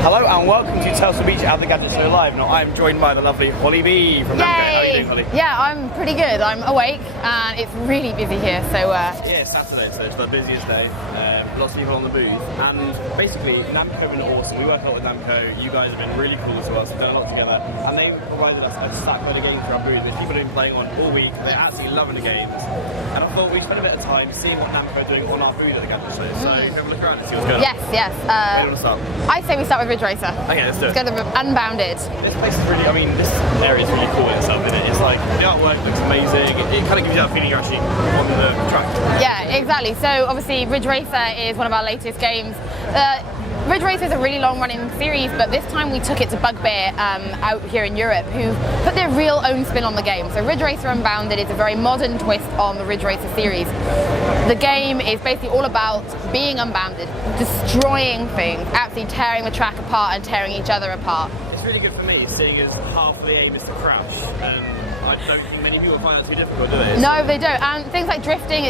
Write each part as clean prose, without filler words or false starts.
Hello and welcome to Turtle Beach at the Gadget Show Live. Now I'm joined by the lovely Holly B from Namco. How are you doing, Holly? Yeah, I'm pretty good. I'm awake and it's really busy here, so... Yeah, it's Saturday, so it's the busiest day. Lots of people on the booth. And basically, Namco have been awesome. We work a lot with Namco. You guys have been really cool to us. We've done a lot together. And they provided us a stack load of games for our booth, which people have been playing on all week. They're absolutely loving the games. And I thought we'd spend a bit of time seeing what Namco are doing on our booth at the Gadget Show. So you can have a look around and see what's going on. Yes. Where do you want to start? I say we start with Ridge Racer. Okay, let's do it. Let's go to Unbounded. This place is really, I mean, this area is really cool in itself, isn't it? It's like, the artwork looks amazing. It kind of gives you that feeling you're actually on the track. Yeah, exactly. So obviously Ridge Racer is one of our latest games. Ridge Racer is a really long-running series, but this time we took it to Bugbear out here in Europe, who put their real own spin on the game. So Ridge Racer Unbounded is a very modern twist on the Ridge Racer series. The game is basically all about being unbounded, destroying things, absolutely tearing the track apart and tearing each other apart. It's really good for me, seeing as half the aim is to crash. I don't think many people find that too difficult, do they? No, they don't. And things like drifting,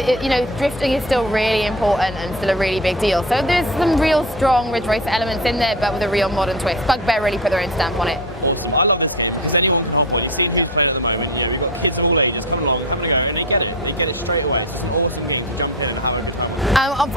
drifting is still really important and still a really big deal. So there's some real strong Ridge Racer elements in there, but with a real modern twist. Bugbear really put their own stamp on it. Awesome. I love this game because anyone can hop on. You see kids playing at the moment. You know, we've got kids of all ages coming along, having a go, and they get it. They get it straight away. It's an awesome game to jump in and have a good time.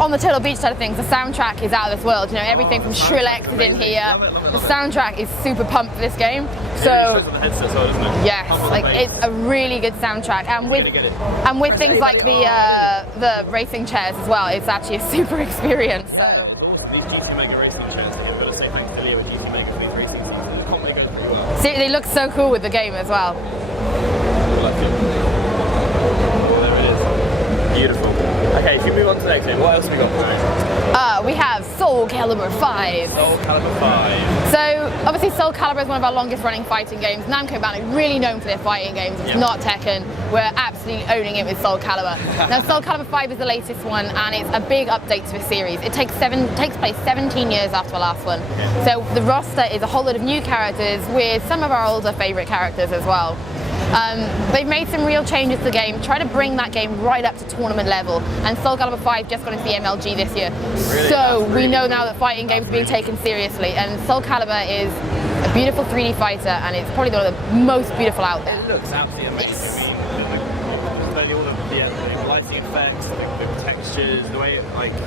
On the Turtle Beach side of things, the soundtrack is out of this world. You know, everything from Skrillex is in here. The soundtrack is super pumped for this game. So it shows on the headset as well, doesn't it? yes, like it's a really good soundtrack, and with things like the racing chairs as well, it's actually a super experience. So these GT Mega racing chairs, I've got to say thanks to Leo at GT Mega for these racing seats. It's commonly going pretty well. see, they look so cool with the game as well. I like it. There it is. Beautiful. Okay, if you move on to the next game, what else have we got? We have Soul Calibur 5. Soul Calibur 5. So, obviously Soul Calibur is one of our longest running fighting games. Namco Bandai, really known for their fighting games. It's not Tekken. We're absolutely owning it with Soul Calibur. Now, Soul Calibur 5 is the latest one, and it's a big update to the series. It takes place 17 years after the last one. So, the roster is a whole lot of new characters with some of our older favourite characters as well. They've made some real changes to the game, try to bring that game right up to tournament level, and Soul Calibur 5 just got into the MLG this year. Really? So we know now that fighting games are being taken seriously, and Soul Calibur is a beautiful 3D fighter, and it's probably one of the most beautiful out there. It looks absolutely amazing. Yes. I mean, all the lighting effects, the textures, the way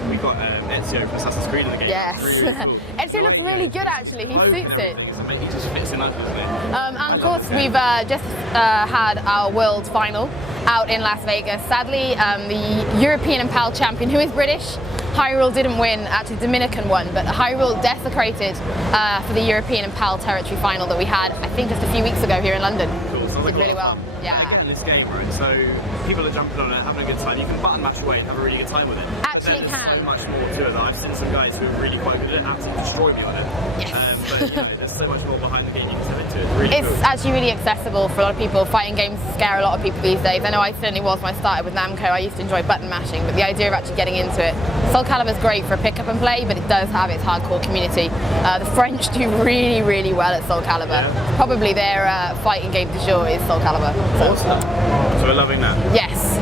we got Ezio from Assassin's Creed in the game. Yes. Really cool. Ezio looks really good actually, he suits it. He just fits in nicely, doesn't he? And of course we've just had our world final out in Las Vegas. Sadly, the European and PAL champion, who is British, Hyrule didn't win, actually Dominican won, but Hyrule desecrated for the European and PAL territory final that we had, I think just a few weeks ago here in London. Cool. Sounds Did really well. Yeah. Getting this game, right? So people are jumping on it, having a good time. You can button mash away and have a really good time with it. Actually there's can. so much more to it. I've seen some guys who are really quite good at it, absolutely destroy me on it. Yes. But there's so much more behind the game you can step into. It's really It's cool. actually really accessible for a lot of people. Fighting games scare a lot of people these days. I know I certainly was when I started with Namco. I used to enjoy button mashing, but the idea of actually getting into it. Soul Calibur is great for pick up and play, but it does have its hardcore community. The French do really, really well at Soul Calibur. Probably their fighting game du jour is Soul Calibur. So. Awesome. So we're loving that. Yes.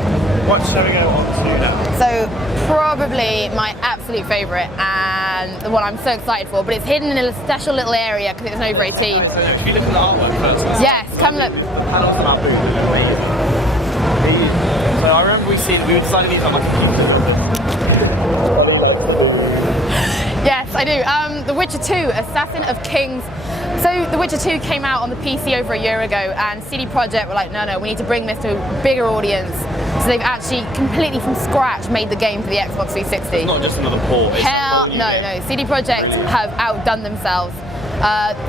What shall we go on to now? So probably my absolute favourite and the one I'm so excited for, but it's hidden in a special little area because it's an over 18. So should we look at the artwork first? Yes, come look. The panels on our booth are amazing. So I remember we were designing these on like Yes, I do. The Witcher 2, Assassin of Kings. So The Witcher 2 came out on the PC over a year ago, and CD Projekt were like, no, we need to bring this to a bigger audience. So they've actually completely from scratch made the game for the Xbox 360. It's not just another port. Hell no. CD Projekt have outdone themselves.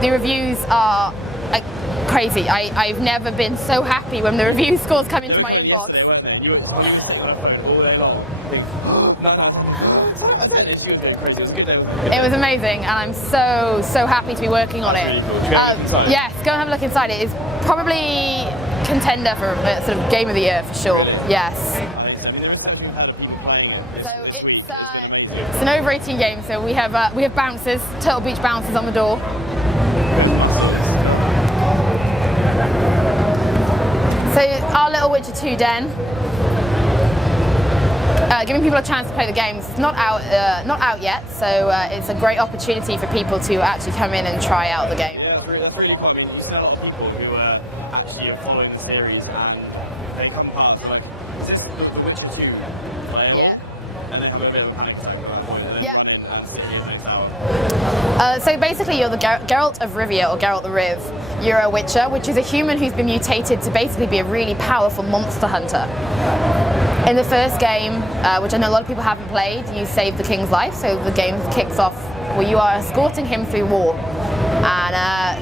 The reviews are like crazy. I've never been so happy when the review scores come into my inbox. You were sticking on a phone all day long. No, I don't. She was going crazy. It was a good day. It was amazing, and I'm so happy to be working on it. Really cool. Should we have a look inside? Yes, go and have a look inside. It is probably contender for sort of game of the year for sure. Really? Yes. I mean, there is such a lot of people playing it. So it's an over 18 game. So we have bouncers, Turtle Beach bouncers on the door. So our little Witcher 2 den. giving people a chance to play the games. It's not out yet, so it's a great opportunity for people to actually come in and try out the game. Yeah, that's really cool. I mean, you see a lot of people who are actually following the series and they come apart. So like, is this the Witcher 2 playable? Yeah. And they have a bit of a panic attack at that point, and then and see you in the next hour. So basically, you're the Geralt of Rivia, or Geralt the Riv. You're a Witcher, which is a human who's been mutated to basically be a really powerful monster hunter. In the first game, which I know a lot of people haven't played, you save the king's life, so the game kicks off where you are escorting him through war. And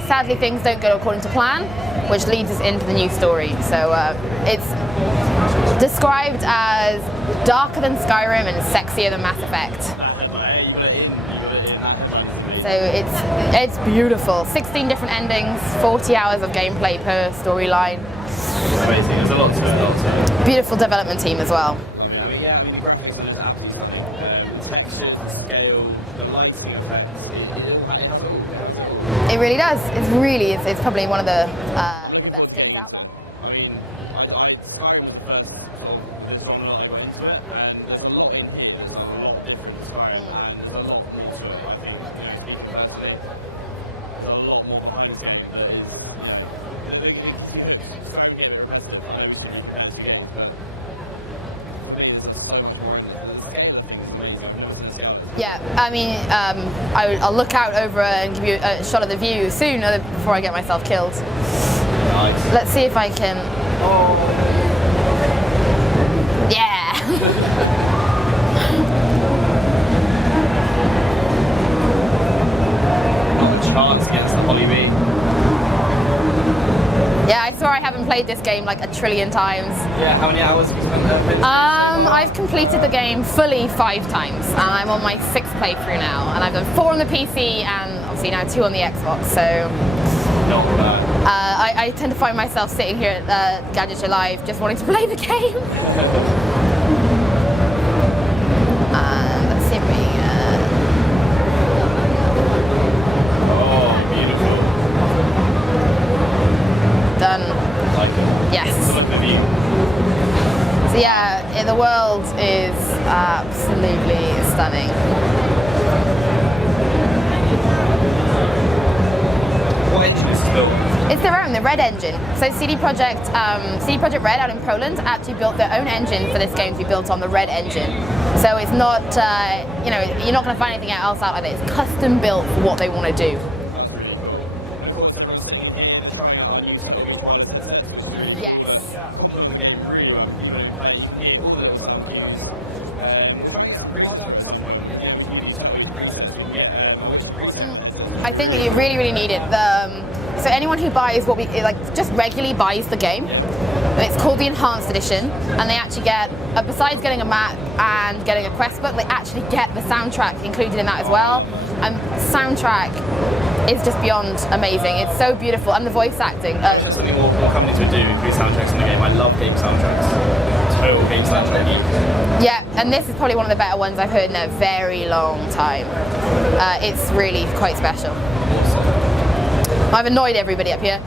sadly, things don't go according to plan, which leads us into the new story. So it's described as darker than Skyrim and sexier than Mass Effect. So it's beautiful. 16 different endings, 40 hours of gameplay per storyline. Amazing. There's a lot to it. Beautiful development team as well. I mean, the graphics on it is absolutely stunning. The textures, the scale, the lighting effects. It has it all. It really does. It's probably one of the best games out there. I mean, Skyrim was the first sort of genre that I got into it. There's a lot in here. There's a lot different to Skyrim, and there's a lot more to it. I think, speaking personally, there's a lot more behind this game that is. Skyrim can get a bit repetitive. I know we should compare the two games, but for me, there's so much more in it. The scale of things is amazing. I've never seen the scale. Yeah, I mean, I'll look out over and give you a shot of the view soon before I get myself killed. Nice. Let's see if I can. Oh. Yeah. Not a chance against the Holly Bee. Yeah, I swear I haven't played this game like a trillion times. Yeah, how many hours have you spent there? I've completed the game fully 5 times, and I'm on my 6th playthrough now, and I've done 4 on the PC and obviously now 2 on the Xbox, so... Not bad. I tend to find myself sitting here at Gadget Live just wanting to play the game. Let's see if we... Oh, beautiful. Done. Like it. Yes. So look at the view. So yeah, the world is absolutely stunning. What engine is this built? It's their own, the Red engine. So CD Projekt Red out in Poland actually built their own engine for this game to be built on the Red engine. So it's not, you're not going to find anything else out like that. It's custom built for what they want to do. That's really cool. And of course, everyone's sitting in here and they're trying out our new television wireless headsets, which is really cool. Yes. But complement the game really well. You can hear all the little sound cues. We'll try and get some presets at some point. If you need television presets, we can get a Witcher preset headsets. I think that you really, really need it. So anyone who buys just regularly buys the game, it's called the Enhanced Edition, and they actually get, besides getting a map and getting a quest book, they actually get the soundtrack included in that as well. And soundtrack is just beyond amazing. It's so beautiful, and the voice acting. It's just something more companies would do, include soundtracks in the game. I love game soundtracks. Total game soundtrack. Yeah, and this is probably one of the better ones I've heard in a very long time. It's really quite special. Awesome. I've annoyed everybody up here.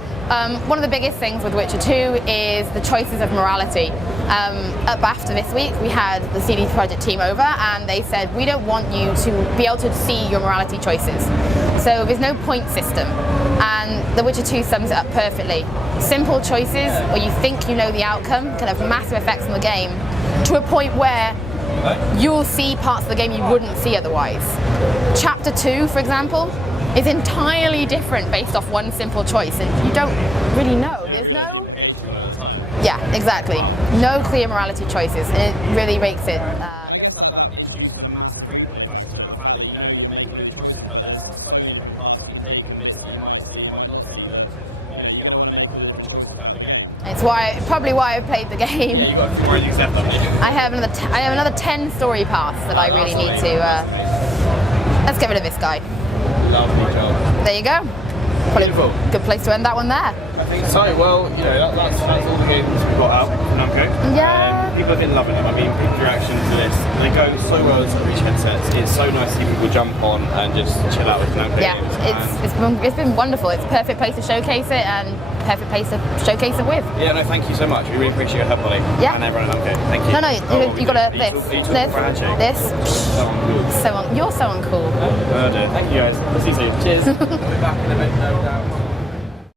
One of the biggest things with Witcher 2 is the choices of morality. At BAFTA this week, we had the CD Projekt team over, and they said, we don't want you to be able to see your morality choices. So there's no point system, and The Witcher 2 sums it up perfectly. Simple choices where you think you know the outcome can have massive effects on the game, to a point where you'll see parts of the game you wouldn't see otherwise. Chapter 2, for example, is entirely different based off one simple choice, and you don't really know. There's no... Yeah, exactly. No clear morality choices, and it really makes it... I guess that introduces a massive replay factor, the fact that you're making those choices, but there's so many different paths that you take and bits that you might see and might not see, that you're going to want to make all the different choices throughout the game. It's probably why I played the game. Yeah, you've got a few more endings left, haven't you? I have another 10 story paths that I really need to... let's get rid of this guy. Lovely job. There you go. Probably Beautiful. a good place to end that one there. I think so. Well, that's all the games we've got out from Namco. Yeah. People have been loving them. I mean, people's reaction to this, they go so well as each headsets. It's so nice to see people jump on and just chill out with Namco games. Yeah, it's been wonderful. It's a perfect place to showcase it, and perfect place to showcase it with. Yeah, no, thank you so much. We really appreciate your help, Hollie. Yeah. And everyone at Namco. Thank you. No, you got to this. Are you talking for a handshake? This. So uncool. You're so uncool. Oh dear. Thank you guys. We'll see you soon. Cheers. I'll be back in a bit, no doubt.